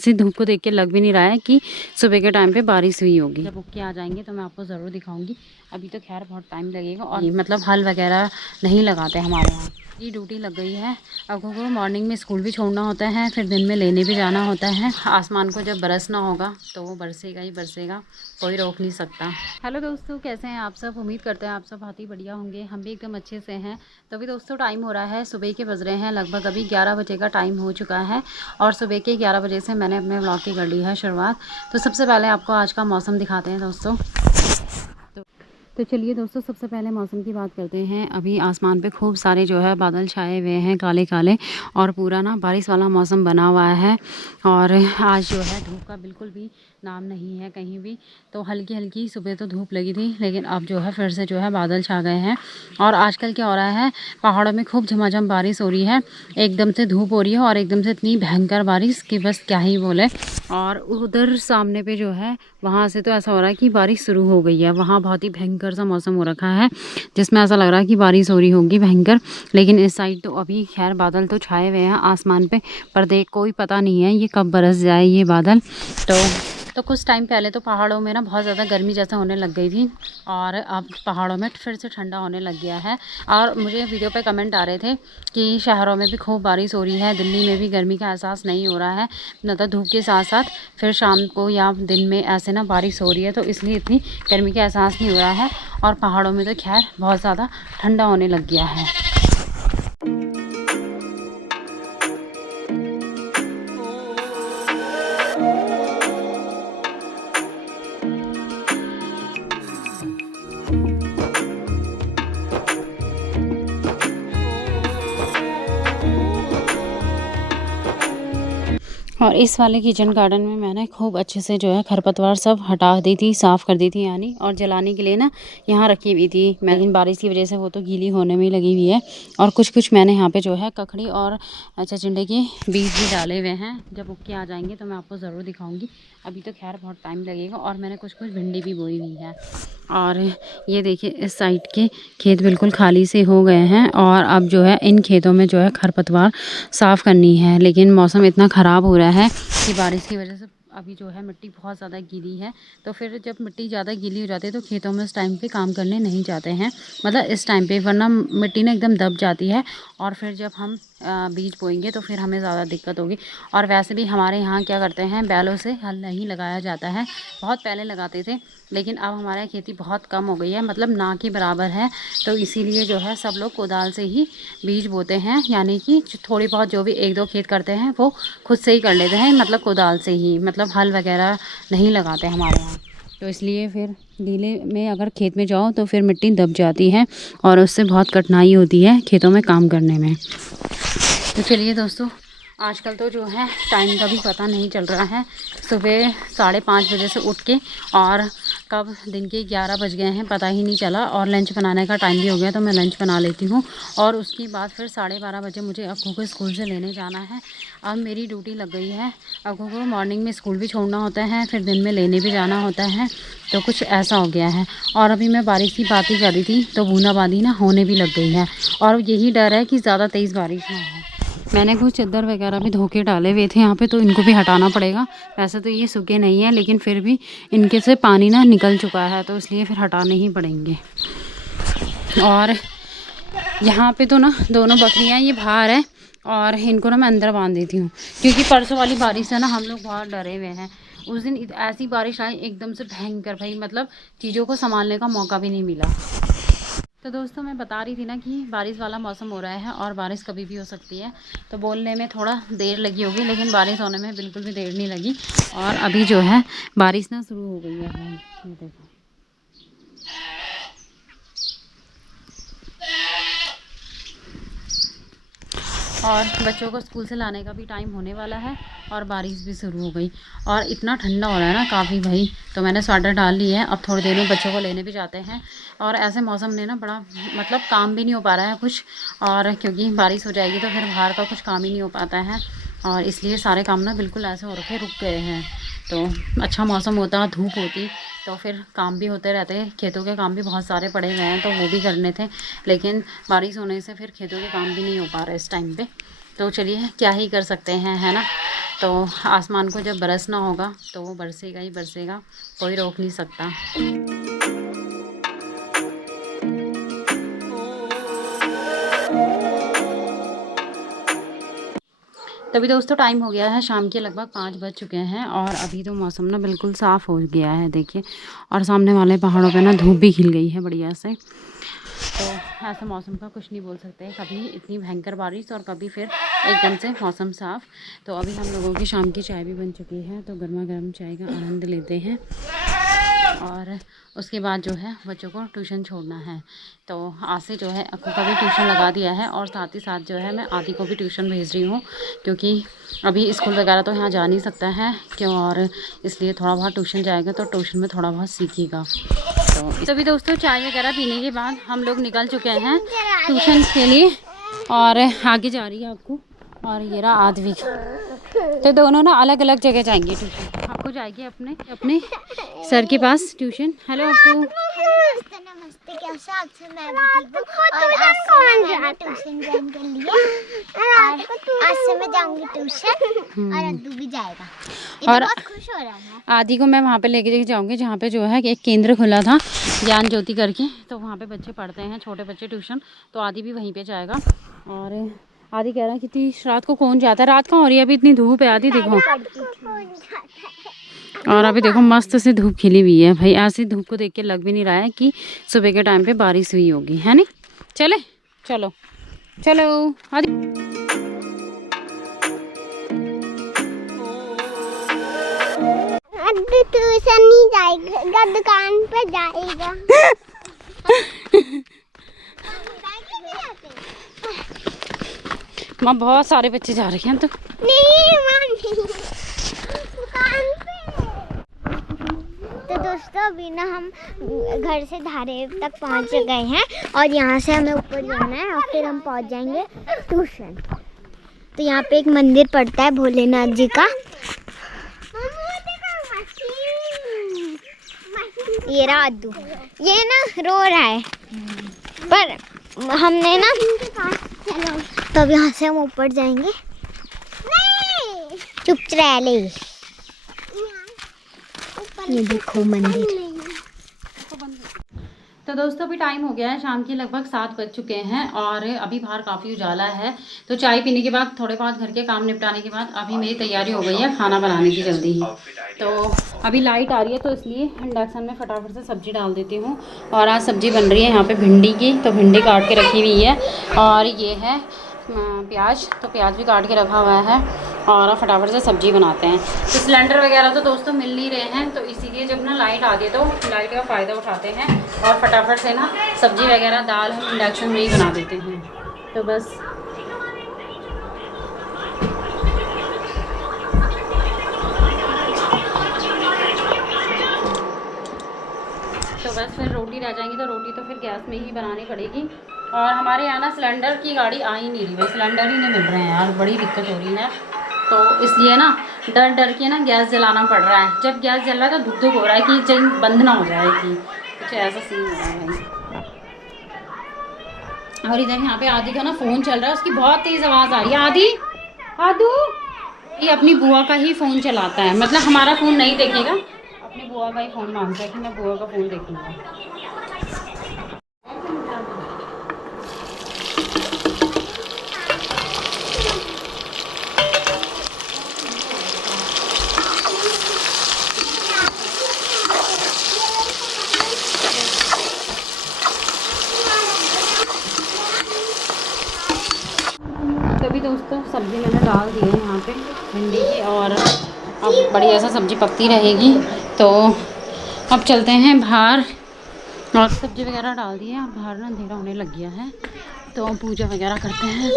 ऐसी धूप को देख के लग भी नहीं रहा है कि सुबह के टाइम पे बारिश हुई होगी। जब उग के आ जाएंगे तो मैं आपको ज़रूर दिखाऊंगी। अभी तो खैर बहुत टाइम लगेगा और मतलब हल वगैरह नहीं लगाते हमारे यहाँ। ये ड्यूटी लग गई है। अब को मॉर्निंग में स्कूल भी छोड़ना होता है, फिर दिन में लेने भी जाना होता है। आसमान को जब बरसना होगा तो वो बरसेगा ही बरसेगा, कोई रोक नहीं सकता। हेलो दोस्तों, कैसे हैं आप सब? उम्मीद करते हैं आप सब बहुत ही बढ़िया होंगे। हम भी एकदम अच्छे से हैं। तो अभी दोस्तों टाइम हो रहा है, सुबह के बज रहे हैं लगभग अभी 11 बजे का टाइम हो चुका है। और सुबह के 11 बजे से मैंने अपने व्लॉग की कर ली है शुरुआत। तो सबसे पहले आपको आज का मौसम दिखाते हैं दोस्तों। तो चलिए दोस्तों, सबसे पहले मौसम की बात करते हैं। अभी आसमान पे खूब सारे जो है बादल छाए हुए हैं, काले काले, और पूरा ना बारिश वाला मौसम बना हुआ है। और आज जो है धूप का बिल्कुल भी नाम नहीं है कहीं भी। तो हल्की हल्की सुबह तो धूप लगी थी, लेकिन अब जो है फिर से जो है बादल छा गए हैं। और आजकल क्या हो रहा है, पहाड़ों में खूब झमाझम बारिश हो रही है। एकदम से धूप हो रही है और एकदम से इतनी भयंकर बारिश कि बस क्या ही बोले। और उधर सामने पे जो है वहाँ से तो ऐसा हो रहा है कि बारिश शुरू हो गई है। वहाँ बहुत ही भयंकर सा मौसम हो रखा है, जिसमें ऐसा लग रहा है कि बारिश हो रही होगी भयंकर। लेकिन इस साइड तो अभी खैर बादल तो छाए हुए हैं आसमान पे, पर देख कोई पता नहीं है ये कब बरस जाए ये बादल। तो कुछ टाइम पहले तो पहाड़ों में ना बहुत ज़्यादा गर्मी जैसा होने लग गई थी, और अब पहाड़ों में फिर से ठंडा होने लग गया है। और मुझे वीडियो पे कमेंट आ रहे थे कि शहरों में भी खूब बारिश हो रही है, दिल्ली में भी गर्मी का एहसास नहीं हो रहा है। मतलब धूप के साथ साथ फिर शाम को या दिन में ऐसे ना बारिश हो रही है, तो इसलिए इतनी गर्मी का एहसास नहीं हो रहा है। और पहाड़ों में तो खैर बहुत ज़्यादा ठंडा होने लग गया है। और इस वाले किचन गार्डन में मैंने खूब अच्छे से जो है खरपतवार सब हटा दी थी, साफ़ कर दी थी यानी। और जलाने के लिए ना यहाँ रखी हुई थी, लेकिन बारिश की वजह से वो तो गीली होने में लगी हुई है। और कुछ कुछ मैंने यहाँ पे जो है ककड़ी और चिचिंडे के बीज भी डाले हुए हैं। जब उग के आ जाएंगे तो मैं आपको ज़रूर दिखाऊँगी। अभी तो खैर बहुत टाइम लगेगा। और मैंने कुछ कुछ भिंडी भी बोई हुई है। और ये देखिए इस साइड के खेत बिल्कुल खाली से हो गए हैं, और अब जो है इन खेतों में जो है खरपतवार साफ़ करनी है। लेकिन मौसम इतना ख़राब हो रहा है कि बारिश की वजह से अभी जो है मिट्टी बहुत ज़्यादा गीली है। तो फिर जब मिट्टी ज़्यादा गीली हो जाती है तो खेतों में इस टाइम पे काम करने नहीं जाते हैं, मतलब इस टाइम पे, वरना मिट्टी ना एकदम दब जाती है। और फिर जब हम बीज बोएंगे तो फिर हमें ज़्यादा दिक्कत होगी। और वैसे भी हमारे यहाँ क्या करते हैं, बैलों से हल नहीं लगाया जाता है। बहुत पहले लगाते थे, लेकिन अब हमारे यहाँ खेती बहुत कम हो गई है, मतलब ना के बराबर है। तो इसीलिए जो है सब लोग कोदाल से ही बीज बोते हैं, यानी कि थोड़ी बहुत जो भी एक दो खेत करते हैं वो खुद से ही कर लेते हैं, मतलब कोदाल से ही, मतलब हल वगैरह नहीं लगाते हमारे यहाँ। तो इसलिए फिर गीले में अगर खेत में जाओ तो फिर मिट्टी दब जाती है, और उससे बहुत कठिनाई होती है खेतों में काम करने में। तो चलिए दोस्तों, आजकल तो जो है टाइम का भी पता नहीं चल रहा है। सुबह 5:30 बजे से उठ के और कब दिन के 11 बज गए हैं पता ही नहीं चला। और लंच बनाने का टाइम भी हो गया, तो मैं लंच बना लेती हूँ। और उसके बाद फिर 12:30 बजे मुझे अक्कू को स्कूल से लेने जाना है। अब मेरी ड्यूटी लग गई है। अक्कू को मॉर्निंग में स्कूल भी छोड़ना होता है, फिर दिन में लेने भी जाना होता है। तो कुछ ऐसा हो गया है। और अभी मैं बारिश की बात ही कर रही थी तो बूंदाबांदी ना होने भी लग गई है, और यही डर है कि ज़्यादा तेज़ बारिश ना हो। मैंने कुछ चादर वगैरह भी धो के डाले हुए थे यहाँ पे, तो इनको भी हटाना पड़ेगा। वैसे तो ये सूखे नहीं है, लेकिन फिर भी इनके से पानी ना निकल चुका है, तो इसलिए फिर हटाने ही पड़ेंगे। और यहाँ पे तो ना दोनों बकरियाँ ये बाहर है, और इनको ना मैं अंदर बांध देती हूँ, क्योंकि परसों वाली बारिश से ना हम लोग बहुत डरे हुए हैं। उस दिन ऐसी बारिश आई एकदम से भयंकर, भाई मतलब चीज़ों को संभालने का मौका भी नहीं मिला। तो दोस्तों मैं बता रही थी ना कि बारिश वाला मौसम हो रहा है, और बारिश कभी भी हो सकती है। तो बोलने में थोड़ा देर लगी होगी, लेकिन बारिश होने में बिल्कुल भी देर नहीं लगी। और अभी जो है बारिश ना शुरू हो गई है। ये देखो, और बच्चों को स्कूल से लाने का भी टाइम होने वाला है, और बारिश भी शुरू हो गई। और इतना ठंडा हो रहा है ना काफ़ी भाई, तो मैंने स्वेटर डाल ली है। अब थोड़ी देर में बच्चों को लेने भी जाते हैं। और ऐसे मौसम ने ना बड़ा मतलब काम भी नहीं हो पा रहा है कुछ, और क्योंकि बारिश हो जाएगी तो फिर बाहर का कुछ काम ही नहीं हो पाता है। और इसलिए सारे काम ना बिल्कुल ऐसे हो रखे, रुक गए हैं। तो अच्छा मौसम होता, धूप होती, तो फिर काम भी होते रहते। खेतों के काम भी बहुत सारे पड़े हुए हैं, तो वो भी करने थे। लेकिन बारिश होने से फिर खेतों के काम भी नहीं हो पा रहे इस टाइम पे। तो चलिए क्या ही कर सकते हैं, है ना। तो आसमान को जब बरसना होगा तो वो बरसेगा ही बरसेगा, कोई रोक नहीं सकता। तभी दोस्तों टाइम हो गया है शाम के, लगभग 5 बज चुके हैं और अभी तो मौसम ना बिल्कुल साफ़ हो गया है देखिए। और सामने वाले पहाड़ों पे ना धूप भी खिल गई है बढ़िया से। तो ऐसा मौसम का कुछ नहीं बोल सकते, कभी इतनी भयंकर बारिश और कभी फिर एकदम से मौसम साफ़। तो अभी हम लोगों की शाम की चाय भी बन चुकी है, तो गर्मा गर्म चाय का आनंद लेते हैं। और उसके बाद जो है बच्चों को ट्यूशन छोड़ना है, तो आज से जो है अक्कू का भी ट्यूशन लगा दिया है और साथ ही साथ जो है मैं आदि को भी ट्यूशन भेज रही हूँ, क्योंकि अभी स्कूल वगैरह तो यहाँ जा नहीं सकता है क्यों, और इसलिए थोड़ा बहुत ट्यूशन जाएगा तो ट्यूशन में थोड़ा बहुत सीखेगा। तो अभी दोस्तों चाय वगैरह पीने के बाद हम लोग निकल चुके हैं ट्यूशन के लिए और आगे जा रही है अक्कू और ये रहा आदि। तो दोनों ना अलग अलग जगह जाएंगे ट्यूशन। आपको जाएगी अपने अपने सर के पास ट्यूशन। हेलो अक्कू। नमस्ते, कैसे आप सब? मैं भी ठीक हूं और आज से मैंने ट्यूशन ज्वाइन कर लिया और आज से मैं जाऊंगी ट्यूशन और अद्दू भी जाएगा। ये और बहुत खुश हो रहा है। आदि को मैं वहाँ पे लेके जाऊंगी जहाँ पे जो है एक केंद्र खुला था ज्ञान ज्योति करके, तो वहाँ पे बच्चे पढ़ते हैं, छोटे बच्चे ट्यूशन, तो आदि भी वहीं पे जाएगा। और आदि कह रहा है कि रात को कौन जाता है, रात कहाँ हो रही है, अभी इतनी धूप है आदि देखो। और अभी देखो मस्त से धूप खिली हुई है भाई, ऐसी धूप को देख के लग भी नहीं रहा है कि सुबह के टाइम पे बारिश हुई होगी, है नहीं। चले चलो चलो आदि। ट्यूशन नहीं जाएगा, दुकान पे जाएगा। माँ बहुत सारे बच्चे जा रहे हैं तो नहीं दुकान पे। तो दोस्तों अभी ना हम घर से धारे तक पहुंच गए हैं और यहाँ से हमें ऊपर जाना है और फिर हम पहुंच जाएंगे ट्यूशन। तो यहाँ पे एक मंदिर पड़ता है भोलेनाथ जी का। ये रहा अद्दू, ये ना रो रहा है पर हमने ना तो अब यहाँ से हम ऊपर जाएंगे। चुप रह ले, ये देखो मंदिर। तो दोस्तों अभी टाइम हो गया है शाम के, लगभग 7 बज चुके हैं और अभी बाहर काफ़ी उजाला है। तो चाय पीने के बाद थोड़े बहुत घर के काम निपटाने के बाद अभी मेरी तैयारी हो गई है खाना बनाने की जल्दी ही। तो अभी लाइट आ रही है तो इसलिए इंडक्शन में फटाफट से सब्ज़ी डाल देती हूँ। और आज सब्ज़ी बन रही है यहाँ पे भिंडी की, तो भिंडी काट के रखी हुई है और ये है प्याज, तो प्याज भी काट के रखा हुआ है और फटाफट से सब्ज़ी बनाते हैं। तो सिलेंडर वगैरह तो दोस्तों मिल नहीं रहे हैं, तो इसीलिए जब ना लाइट आती है तो लाइट का फ़ायदा उठाते हैं और फटाफट से ना सब्ज़ी वगैरह दाल हम इंडक्शन में ही बना देते हैं। तो बस फिर रोटी रह जाएंगी तो रोटी तो फिर गैस में ही बनानी पड़ेगी। और हमारे यहाँ ना सिलेंडर की गाड़ी आ ही नहीं रही भाई, सिलेंडर ही नहीं मिल रहे हैं यार, बड़ी दिक्कत हो रही है। तो इसलिए ना डर डर के ना गैस जलाना पड़ रहा है। जब गैस जल रहा है तो धुक धुक हो रहा है कि जंग बंद ना हो जाएगी, कुछ ऐसा सीन हो रहा है भाई। और इधर यहाँ पे आदि का ना फ़ोन चल रहा है, उसकी बहुत तेज़ आवाज़ आ रही है। आदि आदू ये अपनी बुआ का ही फ़ोन चलाता है, मतलब हमारा फ़ोन नहीं देखेगा, अपनी बुआ का ही फ़ोन मांगता है कि मैं बुआ का फ़ोन देखूँगा। तभी दोस्तों सब्ज़ी मैंने डाल दी है यहाँ पे भिंडी की, और अब बढ़िया सा सब्ज़ी पकती रहेगी। तो अब चलते हैं बाहर, और सब्ज़ी वगैरह डाल दी है और बाहर ना अंधेरा होने लग गया है, तो पूजा वगैरह करते हैं।